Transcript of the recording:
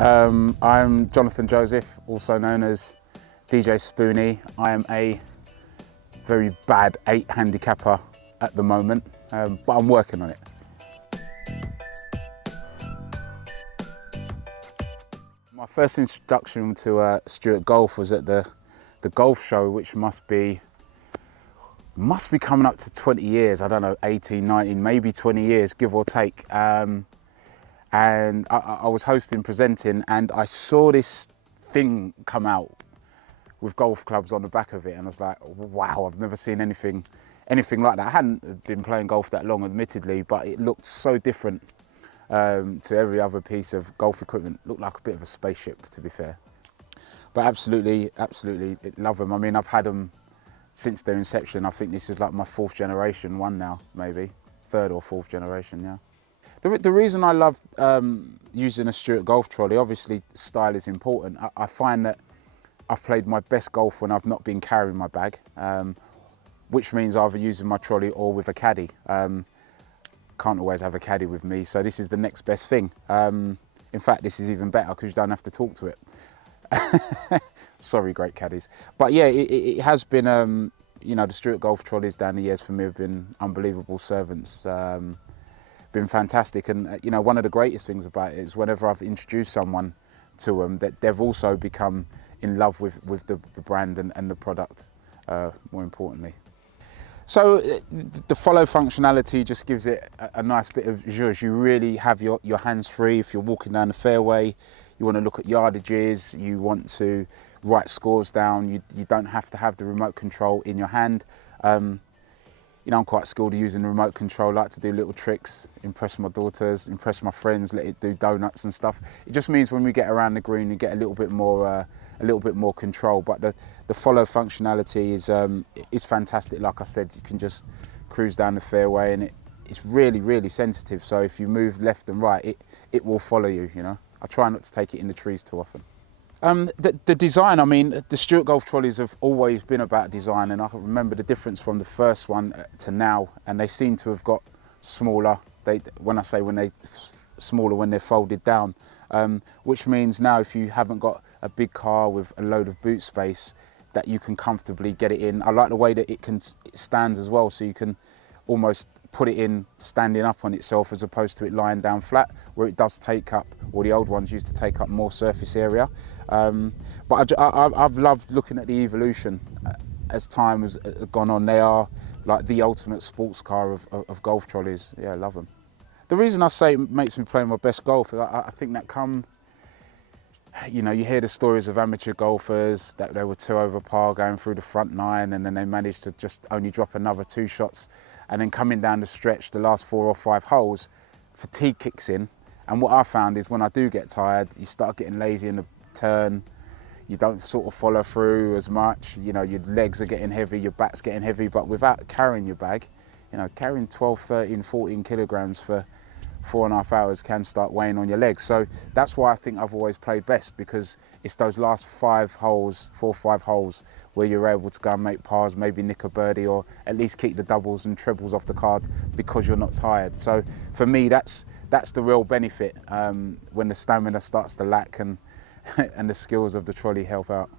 I'm Jonathan Joseph, also known as DJ Spoony. I am a very bad 8 handicapper at the moment, but I'm working on it. My first introduction to Stewart Golf was at the golf show, which must be coming up to 20 years. I don't know, 18, 19, maybe 20 years, give or take. And I was hosting, presenting, and I saw this thing come out with golf clubs on the back of it, and I was like, wow, I've never seen anything like that. I hadn't been playing golf that long, admittedly, but it looked so different to every other piece of golf equipment. It looked like a bit of a spaceship, to be fair. But absolutely love them. I mean, I've had them since their inception. I think this is like my 4th generation one now, maybe 3rd or 4th generation, yeah. The reason I love using a Stewart Golf trolley, obviously style is important. I find that I've played my best golf when I've not been carrying my bag, which means either using my trolley or with a caddy. Can't always have a caddy with me, so this is the next best thing. In fact, this is even better because you don't have to talk to it. Sorry, great caddies. But yeah, it has been, you know, the Stewart Golf trolleys down the years for me have been unbelievable servants. Been fantastic, and you know, one of the greatest things about it is whenever I've introduced someone to them, that they've also become in love with the brand and the product, more importantly. So the follow functionality just gives it a nice bit of zhuzh. You really have your hands free. If you're walking down the fairway, you want to look at yardages, you want to write scores down, you don't have to have the remote control in your hand. You know, I'm quite skilled at using the remote control. I like to do little tricks, impress my daughters, impress my friends, let it do donuts and stuff. It just means when we get around the green, you get a little bit more control. But the follow functionality is fantastic. Like I said, you can just cruise down the fairway, and it's really sensitive. So if you move left and right, it will follow you. You know, I try not to take it in the trees too often. The design, I mean, the Stewart Golf trolleys have always been about design, and I can remember the difference from the first one to now, and they seem to have got smaller. When they're smaller when they're folded down, which means now if you haven't got a big car with a load of boot space, that you can comfortably get it in. I like the way that it stands as well, so you can almost put it in standing up on itself as opposed to it lying down flat, where it does take up, or the old ones used to take up more surface area. But I've loved looking at the evolution as time has gone on. They are like the ultimate sports car of golf trolleys. Yeah, I love them. The reason I say it makes me play my best golf, I think that you know, you hear the stories of amateur golfers that they were 2 over par going through the front 9, and then they managed to just only drop another 2 shots, and then coming down the stretch, the last 4 or 5 holes, fatigue kicks in. And what I found is when I do get tired, you start getting lazy in the turn, you don't sort of follow through as much, you know, your legs are getting heavy, your back's getting heavy, but without carrying your bag, you know, carrying 12, 13, 14 kilograms for 4.5 hours can start weighing on your legs. So that's why I think I've always played best, because it's those last 5 holes, 4 or 5 holes, where you're able to go and make pars, maybe nick a birdie, or at least keep the doubles and trebles off the card because you're not tired. So for me, that's the real benefit when the stamina starts to lack and the skills of the trolley help out.